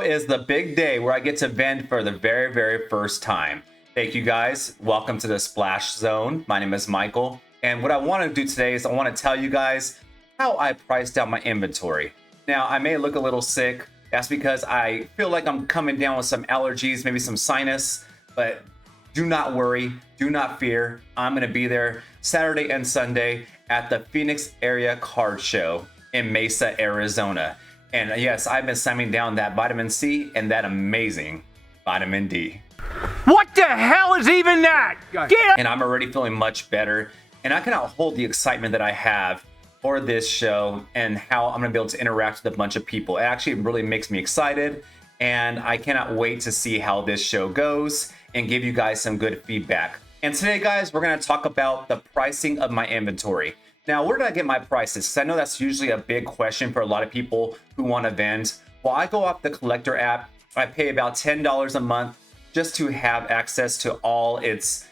tomorrow is the big day where I get to vend for the very first time. Thank you guys. Welcome to the Splash Zone. My name is Michael. And what I want to do today is I want to tell you guys how I priced out my inventory. Now, I may look a little sick. That's because I feel like I'm coming down with some allergies, maybe some sinus, but do not worry, do not fear. I'm going to be there Saturday and Sunday at the Phoenix Area Card Show in Mesa, Arizona. And yes, I've been slamming down that vitamin C and that amazing vitamin D. What the hell is even that? And I'm already feeling much better. And I cannot hold the excitement that I have for this show and how I'm gonna be able to interact with a bunch of people. It actually really makes me excited. And I cannot wait to see how this show goes and give you guys some good feedback. And today, guys, we're gonna talk about the pricing of my inventory. Now, where did I get my prices? Because I know that's usually a big question for a lot of people who want to vend. Well, I go off the collector app. I pay about $10 a month just to have access to all its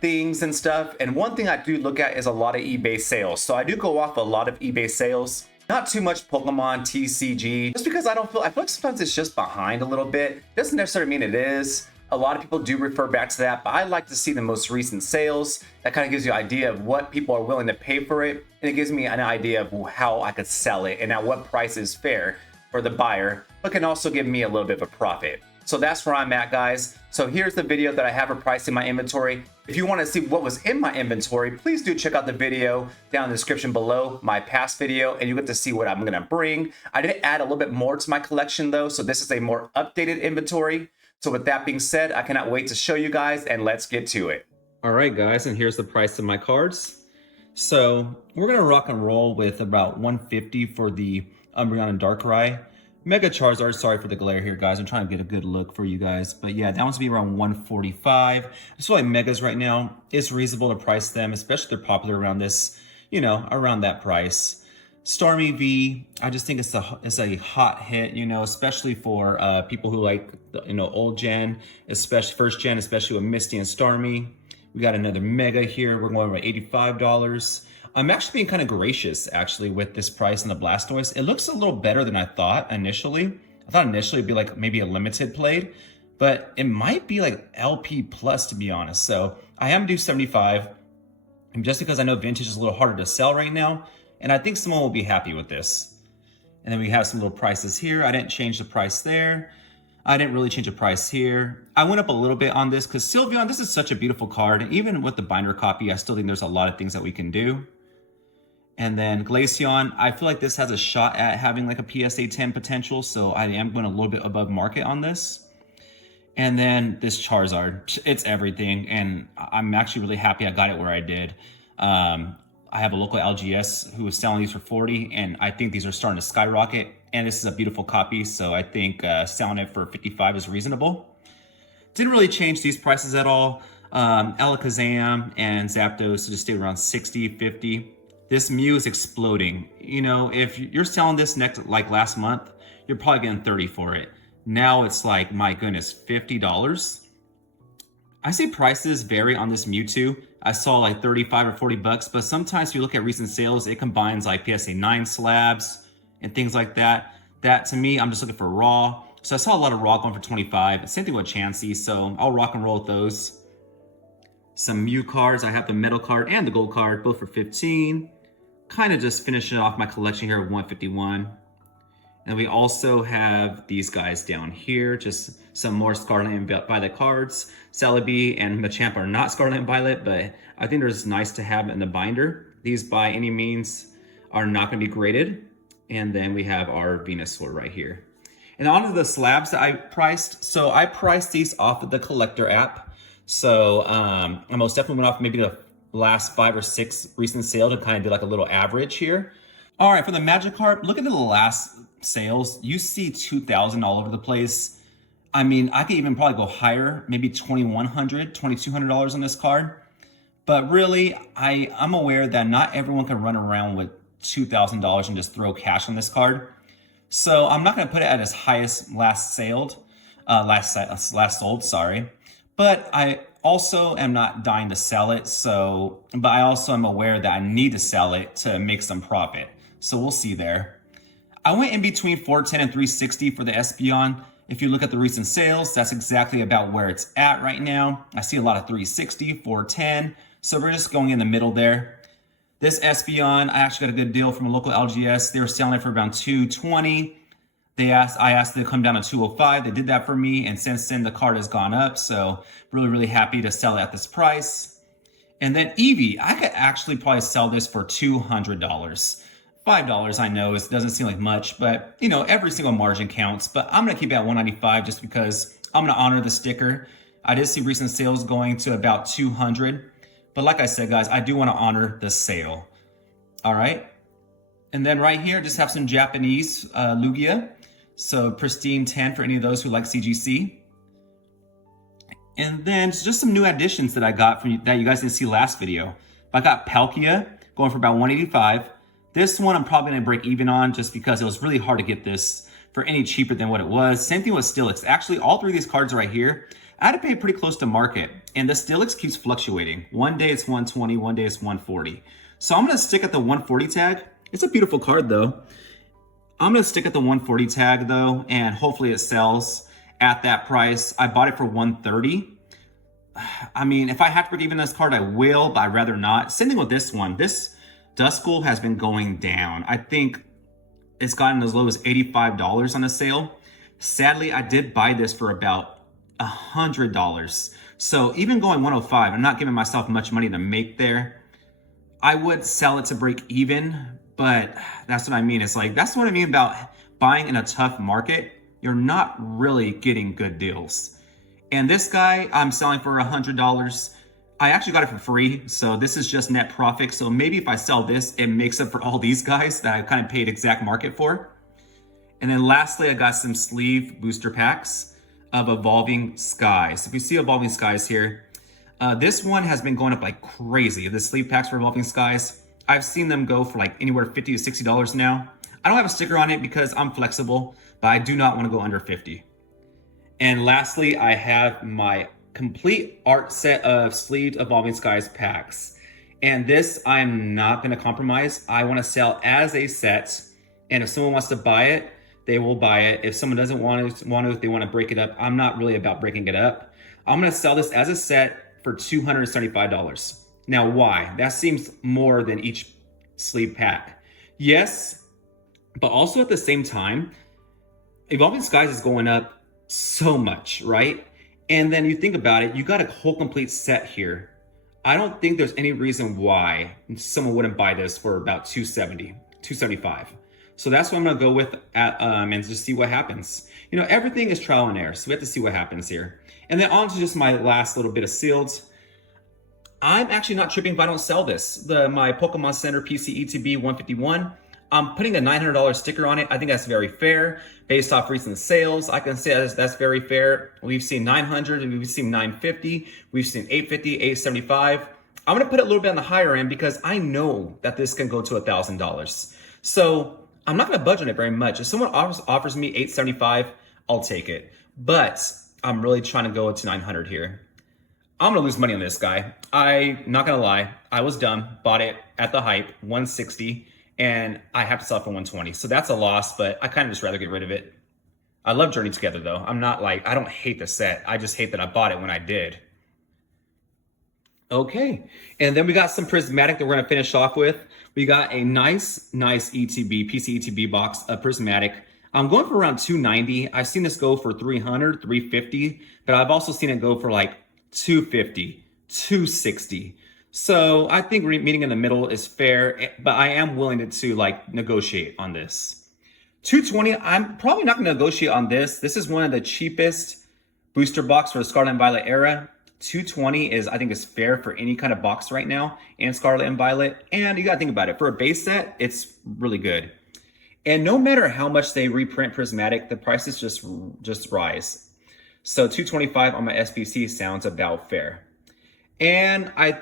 things and stuff. And one thing I do look at is a lot of eBay sales. So I do go off a lot of eBay sales. Not too much Pokemon TCG, just because I feel like sometimes it's just behind a little bit. Doesn't necessarily mean it is. A lot of people do refer back to that, but I like to see the most recent sales. That kind of gives you an idea of what people are willing to pay for it. And it gives me an idea of how I could sell it and at what price is fair for the buyer, but can also give me a little bit of a profit. So that's where I'm at, guys. So here's the video that I have for pricing my inventory. If you want to see what was in my inventory, please do check out the video down in the description below, my past video, and you get to see what I'm going to bring. I did add a little bit more to my collection though, so this is a more updated inventory. So with that being said, I cannot wait to show you guys, and let's get to it. All right, guys, and here's the price of my cards. So we're gonna rock and roll with about 150 for the Umbreon and Darkrai. Mega Charizard, sorry for the glare here, guys. I'm trying to get a good look for you guys. But yeah, that one's gonna be around 145. I just feel like Megas right now, it's reasonable to price them, especially if they're popular around this, you know, around that price. Stormy V, I just think it's a hot hit, you know, especially for people who like, you know, old gen, especially first gen, especially with Misty and Stormy. We got another Mega here. We're going over $85. I'm actually being kind of gracious, actually, with this price in the Blastoise. It looks a little better than I thought initially. I thought initially it'd be like maybe a limited played, but it might be like LP plus, to be honest. So I am due 75, and just because I know vintage is a little harder to sell right now, and I think someone will be happy with this. And then we have some little prices here. I didn't change the price there. I didn't really change the price here. I went up a little bit on this because Sylveon, this is such a beautiful card. And even with the binder copy, I still think there's a lot of things that we can do. And then Glaceon, I feel like this has a shot at having like a PSA 10 potential. So I am going a little bit above market on this. And then this Charizard, it's everything. And I'm actually really happy I got it where I did. I have a local LGS who was selling these for 40, and I think these are starting to skyrocket. And this is a beautiful copy, so I think selling it for 55 is reasonable. Didn't really change these prices at all. Alakazam and Zapdos just stayed around 60, 50. This Mew is exploding. You know, if you're selling this next, like last month, you're probably getting 30 for it. Now it's like, my goodness, $50. I see prices vary on this Mewtwo. I saw like 35 or 40 bucks, but sometimes if you look at recent sales, it combines like PSA 9 slabs and things like that. That to me, I'm just looking for raw. So I saw a lot of raw going for 25. Same thing with Chansey, so I'll rock and roll with those. Some Mew cards. I have the metal card and the gold card, both for 15. Kind of just finishing off my collection here at 151. And we also have these guys down here, just some more Scarlet and Violet cards. Celebi and Machamp are not Scarlet and Violet, but I think they're just nice to have in the binder. These by any means are not going to be graded. And then we have our Venusaur right here. And on to the slabs that I priced. So I priced these off of the collector app. So I most definitely went off maybe the last 5 or 6 recent sales to kind of do like a little average here. All right, for the Magikarp, look at the last sales. You see 2,000 all over the place. I mean, I could even probably go higher, maybe $2,100, $2,200 on this card. But really, I'm aware that not everyone can run around with $2,000 and just throw cash on this card. So I'm not going to put it at its highest last sold, sorry. But I also am not dying to sell it. But I also am aware that I need to sell it to make some profit. So we'll see there. I went in between 410 and 360 for the Espeon. If you look at the recent sales, that's exactly about where it's at right now. I see a lot of 360, 410. So we're just going in the middle there. This Espeon, I actually got a good deal from a local LGS. They were selling it for around 220. I asked them to come down to 205. They did that for me. And since then, the card has gone up. So really, really happy to sell it at this price. And then Eevee, I could actually probably sell this for $200. $5, I know, it doesn't seem like much, but you know, every single margin counts. But I'm gonna keep it at $195 just because I'm gonna honor the sticker. I did see recent sales going to about $200, but like I said, guys, I do want to honor the sale. All right, and then right here, just have some Japanese Lugia, so pristine 10 for any of those who like CGC. And then just some new additions that I got from that you guys didn't see last video. I got Palkia going for about $185. This one I'm probably gonna break even on just because it was really hard to get this for any cheaper than what it was. Same thing with Steelix. Actually, all three of these cards right here, I had to pay pretty close to market. And the Steelix keeps fluctuating. One day it's 120, one day it's 140. So I'm gonna stick at the 140 tag. It's a beautiful card though. I'm gonna stick at the 140 tag though, and hopefully it sells at that price. I bought it for 130. I mean, if I have to break even this card, I will, but I'd rather not. Same thing with this one. This Duskull has been going down. I think it's gotten as low as $85 on the sale. Sadly, I did buy this for about $100. So even going 105, I'm not giving myself much money to make there. I would sell it to break even, but that's what I mean. It's like, that's what I mean about buying in a tough market. You're not really getting good deals. And this guy, I'm selling for $100. I actually got it for free, so this is just net profit. So maybe if I sell this, it makes up for all these guys that I kind of paid exact market for. And then lastly, I got some sleeve booster packs of Evolving Skies. If we see Evolving Skies here, this one has been going up like crazy. The sleeve packs for Evolving Skies, I've seen them go for like anywhere $50 to $60 now. I don't have a sticker on it because I'm flexible, but I do not want to go under 50. And lastly, I have my complete art set of sleeved Evolving Skies packs. And this, I'm not going to compromise. I want to sell as a set. And if someone wants to buy it, they will buy it. If someone doesn't want to, if they want to break it up, I'm not really about breaking it up. I'm going to sell this as a set for $275. Now, why? That seems more than each sleeve pack. Yes, but also at the same time, Evolving Skies is going up so much, right? And then you think about it, you got a whole complete set here. I don't think there's any reason why someone wouldn't buy this for about $270, $275. So that's what I'm gonna go with and just see what happens. You know, everything is trial and error, so we have to see what happens here. And then on to just my last little bit of sealed. I'm actually not tripping if I don't sell this. My Pokemon Center PC ETB 151, I'm putting a $900 sticker on it. I think that's very fair based off recent sales. I can say that's very fair. We've seen 900 and we've seen 950. We've seen 850, 875. I'm gonna put it a little bit on the higher end because I know that this can go to $1,000. So I'm not gonna budge on it very much. If someone offers me 875, I'll take it. But I'm really trying to go to 900 here. I'm gonna lose money on this guy. I'm not gonna lie, I was dumb, bought it at the hype, 160. And I have to sell it for 120. So that's a loss, but I kind of just rather get rid of it. I love Journey Together though. I'm not like, I don't hate the set. I just hate that I bought it when I did. Okay. And then we got some Prismatic that we're gonna finish off with. We got a nice ETB, PC ETB box of Prismatic. I'm going for around 290. I've seen this go for 300, 350, but I've also seen it go for like 250, 260. So I think meeting in the middle is fair, but I am willing to like negotiate on this. 220, I'm probably not gonna negotiate on this. This is one of the cheapest booster box for the Scarlet and Violet era. 220 is, I think, is fair for any kind of box right now in Scarlet and Violet. And you gotta think about it, for a base set, it's really good. And no matter how much they reprint Prismatic, the prices just rise. So 225 on my SBC sounds about fair. And I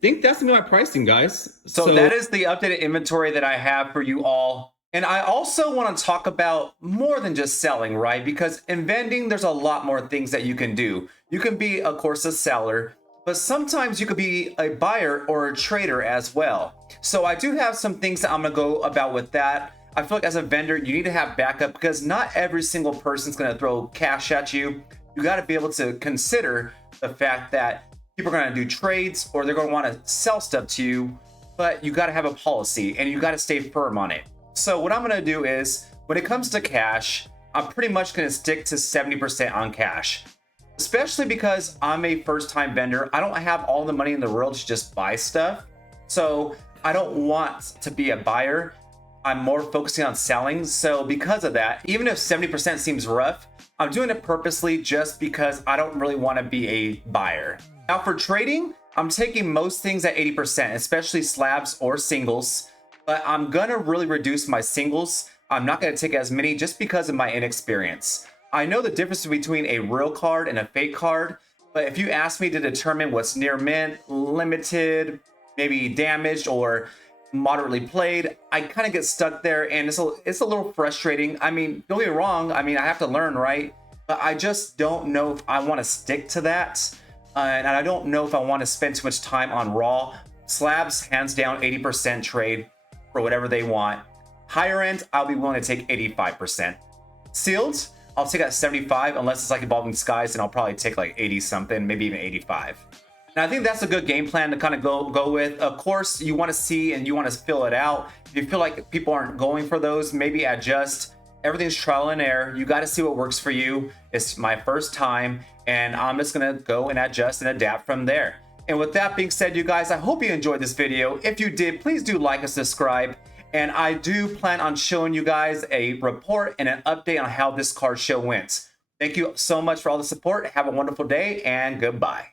think that's gonna be my pricing, guys. So that is the updated inventory that I have for you all. And I also want to talk about more than just selling, right? Because in vending, there's a lot more things that you can do. You can be, of course, a seller, but sometimes you could be a buyer or a trader as well. So I do have some things that I'm gonna go about with that. I feel like as a vendor, you need to have backup because not every single person's going to throw cash at you. You got to be able to consider the fact that people are going to do trades or they're going to want to sell stuff to you, but you got to have a policy and you got to stay firm on it. So what I'm going to do is when it comes to cash, I'm pretty much going to stick to 70% on cash, especially because I'm a first-time vendor. I don't have all the money in the world to just buy stuff. So I don't want to be a buyer. I'm more focusing on selling. So because of that, even if 70% seems rough, I'm doing it purposely just because I don't really want to be a buyer. Now for trading, I'm taking most things at 80%, especially slabs or singles, but I'm gonna really reduce my singles. I'm not gonna take as many just because of my inexperience. I know the difference between a real card and a fake card, but if you ask me to determine what's near mint, limited, maybe damaged, or moderately played, I kind of get stuck there, and it's a little frustrating. I mean, don't get me wrong, I mean, I have to learn, right? But I just don't know if I want to stick to that, and I don't know if I want to spend too much time on raw. Slabs, hands down, 80% trade for whatever they want. Higher end, I'll be willing to take 85%. Sealed, I'll take that 75, unless it's like Evolving Skies, and I'll probably take like 80 something, maybe even 85. And I think that's a good game plan to kind of go with. Of course, you want to see and you want to fill it out. If you feel like people aren't going for those, maybe adjust. Everything's trial and error. You got to see what works for you. It's my first time, and I'm just going to go and adjust and adapt from there. And with that being said, you guys, I hope you enjoyed this video. If you did, please do like and subscribe. And I do plan on showing you guys a report and an update on how this card show went. Thank you so much for all the support. Have a wonderful day, and goodbye.